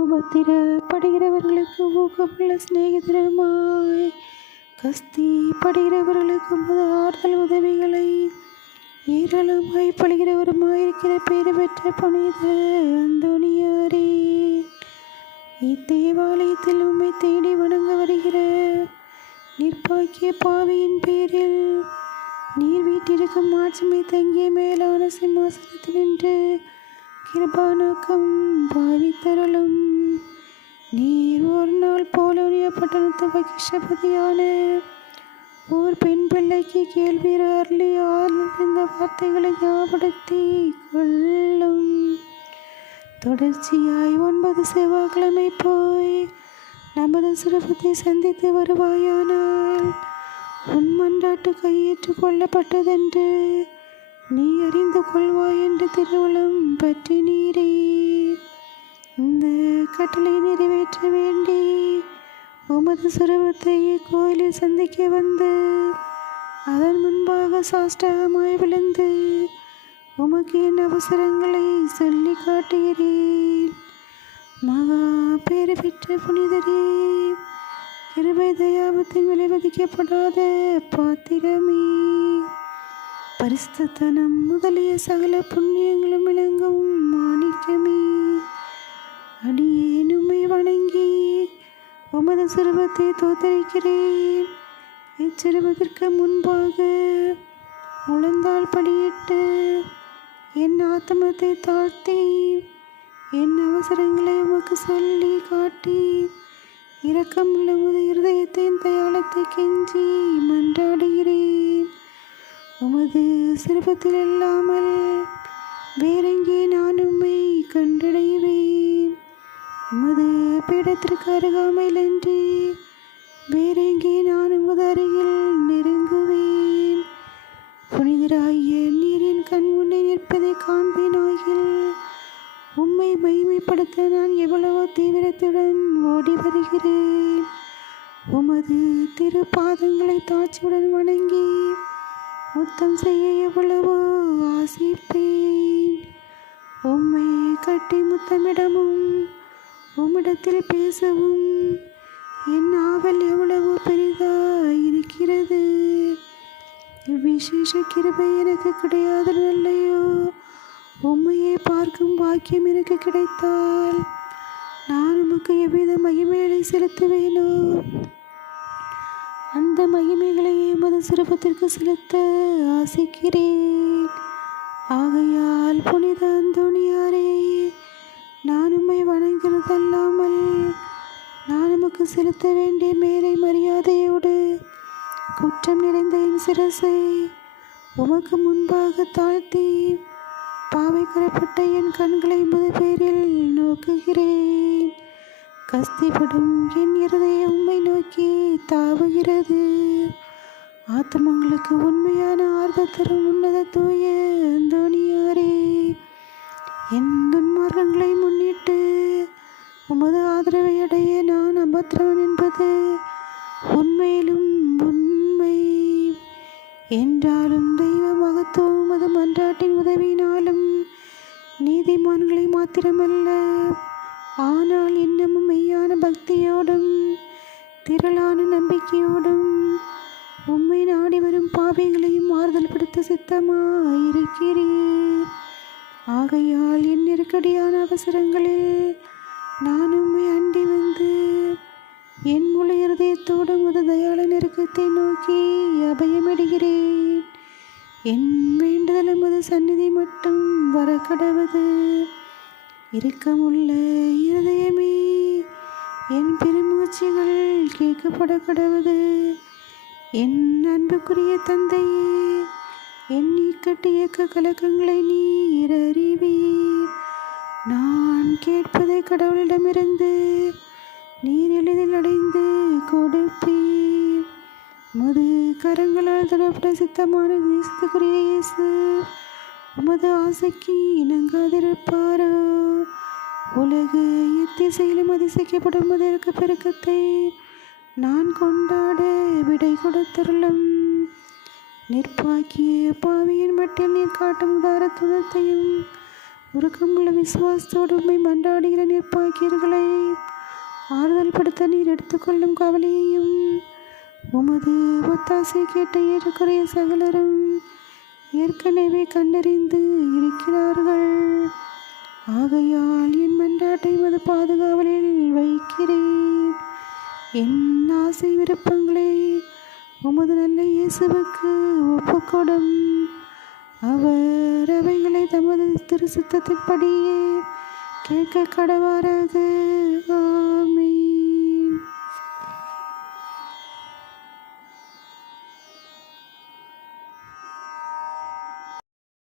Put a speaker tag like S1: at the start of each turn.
S1: உபத்திரப்படுகிறவர்களுக்கு ஊக்கமுள்ள சிநேகிதருமாய். கஸ்தி படுகிறவர்களுக்கு முத ஆறுதல் உதவிகளை ஏராளமாய் படுகிறவருமாயிருக்கிற பேறு பெற்ற புனித அந்தோணியாரே. இத்தேவாலயத்தில் உம்மை தேடி வணங்க வருகிற நிர்பாக்கிய பாவியின் பேரில் நீர் வீட்டிற்கும் மாட்சிமை தங்கிய மேலான சிம்மாசனத்தில் நின்று கிருபானோக்கம் பாவித்தருளும் நீர் ஒரு நாள் போலோனிய பட்டணத்து வகிஷபதியான ஓர் பெண் பிள்ளைக்கு கேள்வி அருளியால் இந்த வார்த்தைகளை ஞாபகப்படுத்தி கொள்ளும். தொடர்ச்சியாய் ஒன்பது செவ்வாய்க்கிழமை போய் நமது சிறப்பத்தை சந்தித்து வருவாயானால் உன் மன்றாட்டு கையேற்று கொள்ளப்பட்டதென்று நீ அறிந்து கொள்வாய் என்று திருவுளம் பற்றி நீரே. இந்த கட்டளை நிறைவேற்ற வேண்டி உமது சுரபத்தை கோயிலில் சந்திக்க வந்து அதன் முன்பாக சாஷ்டகமாய் விழுந்து உமக்கு என் அவசரங்களை சொல்லி காட்டுகிறேன். மகா பேறு பெற்ற புனிதரே கிருபை தயாபத்தின் விலைமதிக்கப்படாத பாத்திரமே. பரிசுத்தனம் முதலிய சகல புண்ணியங்களும் விளங்கும் மாணிக்கமே. அடியேனுமை வணங்கி உமது சிறுவத்தை தோத்தரிக்கிறேன். இச்சிறுவதற்கு முன்பாக முழந்தால் படியிட்டு என் ஆத்மத்தை தாழ்த்தி என் அவசரங்களை உமக்கு சொல்லி காட்டி இரக்கம் உள்ள இருதயத்தின் தயாளத்தை கெஞ்சி மன்றாடுகிறேன். உமது சிறுபத்தில் இல்லாமல் வேறெங்கே நான் உம்மை கண்டடைவேன்? உமது பீடத்திற்கு அருகாமையில் என்று வேறெங்கே நான் உமது அருகில் நெருங்குவேன்? புனிதராகிய நீரின் கண் முன்னே நிற்பதை காண்பேனாகில் உம்மை மகிமைப்படுத்த நான் எவ்வளவோ தீவிரத்துடன் ஓடி வருகிறேன். உமது திருப்பாதங்களை தாட்சியுடன் வணங்கி முத்தம் செய்ய எவ்வளவோ ஆசிப்பேன். உம்மை கட்டி முத்தமிடமும் உம்மிடத்தில் பேசவும் என் ஆவல் எவ்வளவோ பெரிதா இருக்கிறது. இவ்விசேஷ கிருபை எனக்கு கிடையாது இல்லையோ உம்மையே பார்க்கும் பாக்கியம் எனக்கு கிடைத்தால் நான் உமக்கு எவ்வித மகிமேலை செலுத்துவேனோ? அந்த மகிமைகளை எமது சிறப்பத்திற்கு செலுத்த ஆசிக்கிறேன். ஆகையால் புனித அந்தோணியாரே நான் உம்மை வணங்குறதல்லாமல் நான் உமக்கு செலுத்த வேண்டிய மேலை மரியாதையோடு குற்றம் நிறைந்த என் சிரசை உமக்கு முன்பாக தாழ்த்தி பாவை கரப்பட்ட என் கண்களை முது பேரில் நோக்குகிறேன். கஸ்திப்படும் என் இருதயம் உண்மை நோக்கி தாவுகிறது. ஆத்மாங்களுக்கு உண்மையான ஆர்வத்தரும் உன்னத தூய அந்தோணியாரே. என் துன்மார்க்கங்களை முன்னிட்டு உமது ஆதரவை அடைய நான் அபத்திரவன் என்பது உண்மையிலும் உண்மை. என்றாலும் தெய்வ மகத்துவம் அது மன்றாட்டின் உதவியினாலும் நீதிமான்களை மாத்திரமல்ல ஆனால் இன்னமும் மெய்யான பக்தியோடும் திரளான நம்பிக்கையோடும் உம்மை நாடி வரும் பாவைகளையும் ஆறுதல் படுத்த சித்தமாயிருக்கிறீர். ஆகையால் என் நெருக்கடியான அவசரங்களில் நான் உம்மை அண்டி வந்து என் முழு இருதயத்தோடு முத தயாள நெருக்கத்தை நோக்கி அபயமிடுகிறேன். என் வேண்டுதல் முது சந்நிதி மட்டும் வர கடவுது இரக்கமுள்ள இருதயமே என் பெருமூச்சுகள் கேட்கப்பட கடவுது என் அன்புக்குரிய தந்தையே என் இக்கட்டு இயக்க கலக்கங்களை நீர் அறிவீர். நான் கேட்பதை கடவுளிடமிருந்து நீர் எளிதில் அடைந்து கொடுப்பீர். முது கரங்களால் தொடர்புடைய சித்தமான இயேசு உமது ஆசைக்கு இணங்காதிருப்பாரோ? உலக எத்திசையிலும் அதிசைக்கப்படும் முதற்கு பெருக்கத்தை நான் கொண்டாட விடை கொடுத்தருளும். நிற்பாக்கிய பாவியின் மட்டில் நீர் காட்டும் உதாரத்துவத்தையும் உருக்கமுள்ள விசுவாசத்தோடு உண்மை மன்றாடுகிற நிற்பாக்கியர்களை ஆறுதல் படுத்த நீர் எடுத்துக்கொள்ளும் கவலையையும் உமது ஒத்தாசை கேட்ட ஏறக்குறைய சகலரும் ஏற்கனவே கண்டறிந்து இருக்கிறார்கள். ஆகையால் என் மன்றாட்டை மது பாதுகாவலில் வைக்கிறேன். என் ஆசை விருப்பங்களை உமது நல்ல இயேசுவுக்கு ஒப்புக்கொடும். அவர் அவைகளை தமது திருசித்தத்தின்படியே கேட்க கடவாராக.